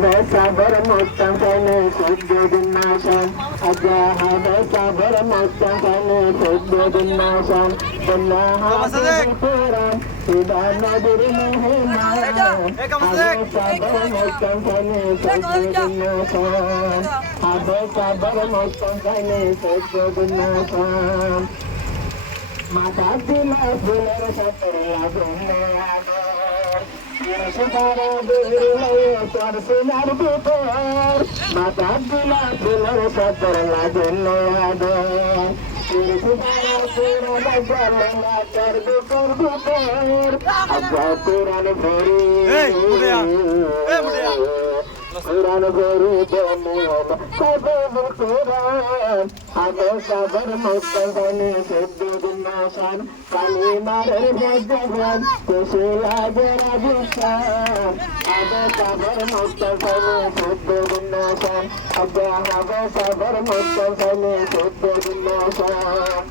হবে সাবর মুস্তাফানে সুদ্দুদিন নাশান আজা হবে সাবর মুস্তাফানে সুদ্দুদিন নাশান আল্লাহ হাফিজুল কোরআন ইদা নবীর মেহমান হবে সাবর মুস্তাফানে সুদ্দুদিন নাশান হবে সাবর মুস্তাফানে সুদ্দুদিন নাশান মাতা দিলা ফুলের সাথে লাগুনে আদর সারা বেরুলে তোর সোনার ভিতর মাতা দিলা ফুলের সাথে লাগুনে আদর কোরআন ভরি কোরআন ভরি কোরআন হবে সাবর মুস্তাফানে সুদ্দুদিন নাশান কালিমারের ভগবান খুশি লাগে রাজস্থান হবে সাবর মুস্তাফানে সুদ্দুদিন নাশান হবে সাবর মুস্তাফানে সুদ্দুদিন নাশান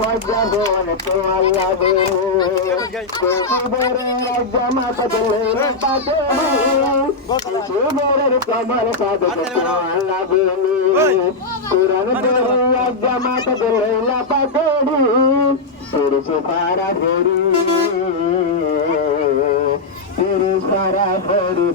ভগবান তো আল্লাহ কমর সাধক আল্লাহ কোরআন জামাত দিল্লা পাগড়ি পুরুষ পারা ভরি পুরুষ পারা ভরি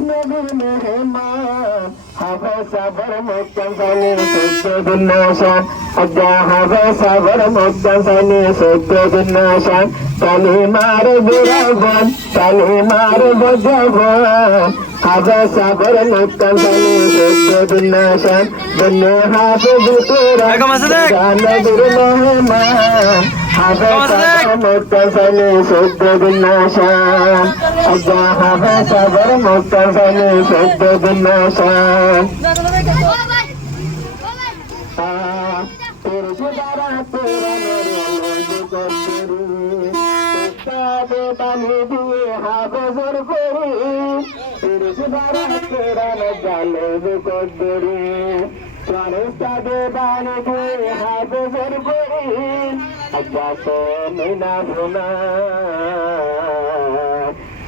নবীর মেহমান হবে সাবর মুস্তাফানে সুদ্দুদিন নাশান আজা হবে সাবর মুস্তাফানে সুদ্দুদিন নাশান কালিমার বিরাগন কালিমার বজবন হবে সাবর মুস্তাফানে সুদ্দুদিন নাশান বন্নে হাফিজুল কোরআন নবীর মেহমান হবে সাবর মুস্তাফানে সুদ্দুদিন নাশান আজা হবে সাবর মুস্তাফানে সুদ্দুদিন নাশান পুরুষ দ্বারা কোরআনের করি তাবে বানি দিয়ে হাফেজর করি পুরুষ দ্বারা কোরআন জালে করি তাবে বানি দিয়ে হাফেজর করি আচ্ছা সোমিনা ভুনা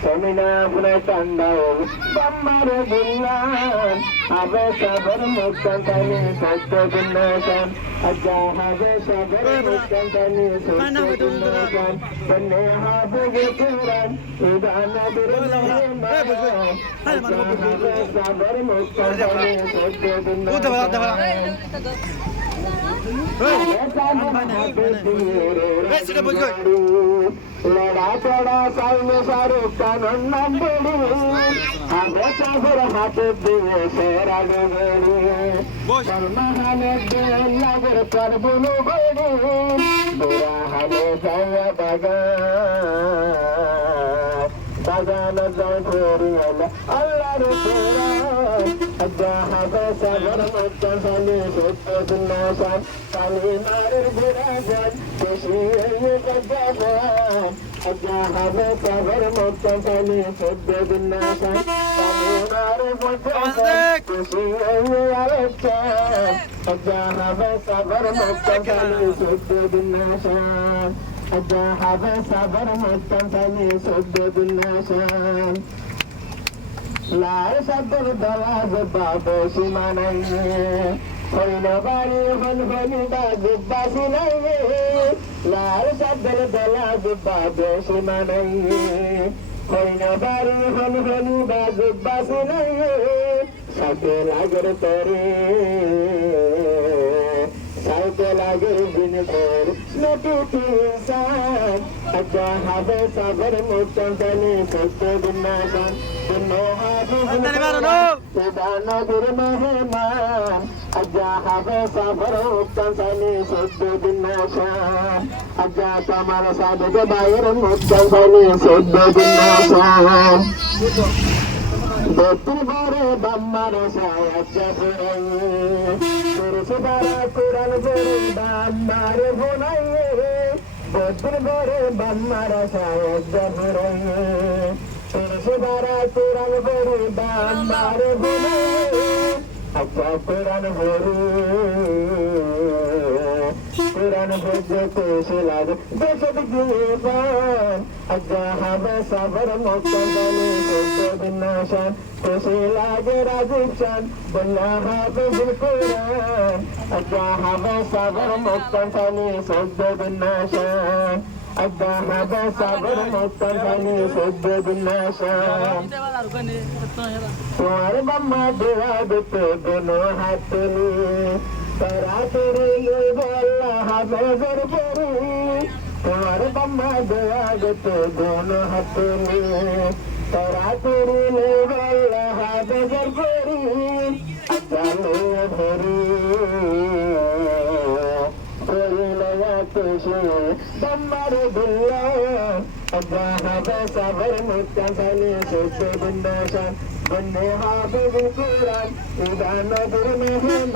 সোমিনা ভুনা কান্দাও বাম্মার বিল্লান হবে সাবর মুস্তাফানে সুদ্দুদিন নাশান আজা হবে সাবর মুস্তাফানে সুদ্দুদিন নাশান বন্নে হাফিজুল কোরআন ইদা নবীর মেহমান আজা হবে সাবর মুস্তাফানে সুদ্দুদিন নাশান লড়া চড়া সাইনে শাহরুখ খান নাম বলি হবে সাবর হাতে দিয়ে সেরা গড়ি সলমানের দিন লাগের করবুলু গড়ি বুড়া হালে যায় বাগান যায় ঘুরি আল্লাহর কোরআন আজা হবে সাবর মুস্তাফানে সুদ্দুদিন নাশান কালিমারের বিরাগন খুশি ভগবান আজা হবে সাবর মুস্তাফানে সুদ্দুদিন নাশান কালিমারের ভগবান খুশি আলোচন আজা হবে সাবর মুস্তাফানে সুদ্দুদিন নাশান আজা হবে সাবর মুস্তাফানে সুদ্দুদিন নাশান লাল সাবর দলাজ বাবু সীমানাই হইল বাড়ি হনহনি বাজুবাসি নাই লাল সাবর দলাজ বাবু সীমানাই হইল বাড়ি হনহনি বাজুবাসি নাই সাথে লাগের তরে সাথে লাগের দিন পর নটুটি সান আজা হবে সাবর মুস্তাফানে সুদ্দুদিন নাশান নবীর মেহমান আজা হবে সাবর মুস্তাফানে সুদ্দুদিন নাশান আজা তোমার সাধক ভাইয়ের মুস্তাফানে সুদ্দুদিন নাশান দত্তর বারে বাম্মার সায়াজ্জা ফুরাই পুরুষ দ্বারা কোরআন ভরি বাম্মার ভোনাই দত্তর বারে বাম্মার সায়াজ্জা ফুরাই পুরুষ দ্বারা কোরআন ভরি বাম্মার ভোনাই আচ্ছা কোরআন ভরি কোরআন ভজে খুশি লাগে দেশ দিয়ে পান আজা হবে সাবর মুস্তাফানে বিনাশন খুশি লাগে রাজীব চান বন্যা হাফিজুল কোরআন আজ্ঞা হবে সাগর মুক্তান সানি সদ্য বিনাশন আজ্ঞা হবে সাগর মুক্তান সানি সদ্য বিনাশন তোমার বাম্মা দেওয়া দিতে দোনো হাত নিয়ে তারা তেরে আল্লাহ হাফেজের পরি তোমার বাম্মা দেওয়া দিতে দোনো হাত নিয়ে তারা তেরে আল্লাহ হাফেজের পরি চালে ধরি বাম্মার দুল্লা আজ্ঞা হবে সাগর মুক্তান সানি সদ্য বিনাশন বন্যে হাফিজুল কোরআন উদানবীর মেহমান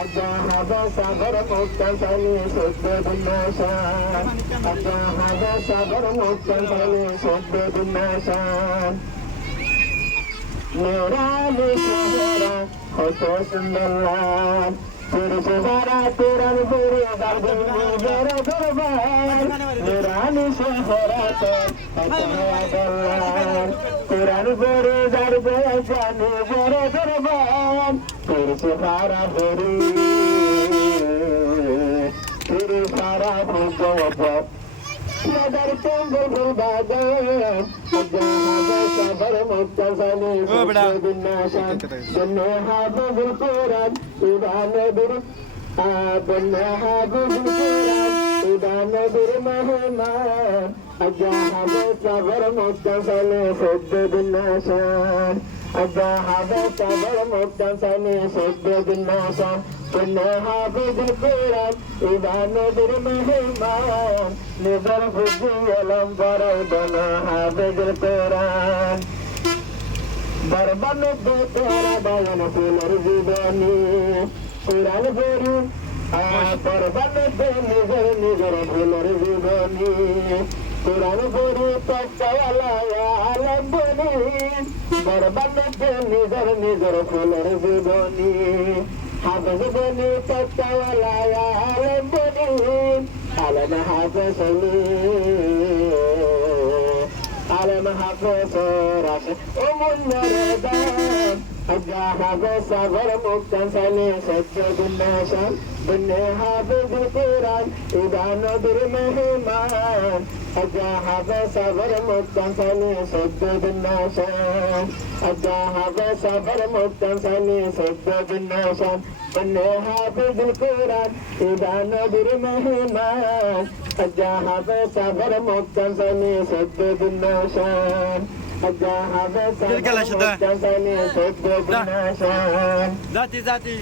আজ্ঞা হবে সাগর মুক্তান সানি সদ্য বিনাশন আজ্ঞা হবে সাগর মুক্তান সানি সদ্য বিনাশন নুরানি চেহারা কত সুন্দর লাল পুরুষ ভরা তোরার পুরে গার্জন নিজের দরবার নুরানি চেহারা কত সুন্দর কোরআন পড়ে যাবে জানে বড় দরবার পুরুষ ভরা ভরি পুরুষ ভরা ভুজব নদর তুঙ্গল বাগান আজ্ঞা হবে সাগর মুক্তান সানি সদ্য বিনাশন বন্যা হাফিজুল কোরআন উদানবীর বন্যা হাফিজুল কোরআন উদানবীর মেহমান আজ্ঞা হবে সাগর মুক্তান সানি সদ্য বিনাশন আজ্ঞা হবে সাগর মুক্তান সানি সদ্য বিনাশন বন্যা হাফিজুল কোরআন উদানবীর মেহমান নিজের বুদ্ধি এলম পরে বনা হাফিজুল কোরআন বরবান দে তোরা বায়ান ফুলের জীবনী কোরআন পড়ি বরবান দে নিজের ফুলের জীবনী কোরআন পড়ি তক্তাওয়ালা আলম বনি বরবান দে নিজের ফুলের জীবনী হাফিজ বনি তক্তাওয়ালা আলম বনি আলম হাফিজ আলম হাফিজ রাশে ও মুন্নারে দান আজ্ঞা হবে সাগর মুক্তান সানি সদ্য বিনাশন বন্যা হাফিজুল কোরআন উদানবীর মেহমান আজ্ঞা হবে সাগর মুক্তান সানি সদ্য বিনাশন আজ্ঞা হবে সাগর মুক্তান সানি সদ্য বিনাশন বন্যা হাফিজুল কোরআন উদানবীর মেহমান আজ্ঞা হবে সাগর মুক্তান সানি সদ্য বিনাশন আজ্ঞা হবে সাগর মুক্তান সানি সদ্য বিনাশন জাতি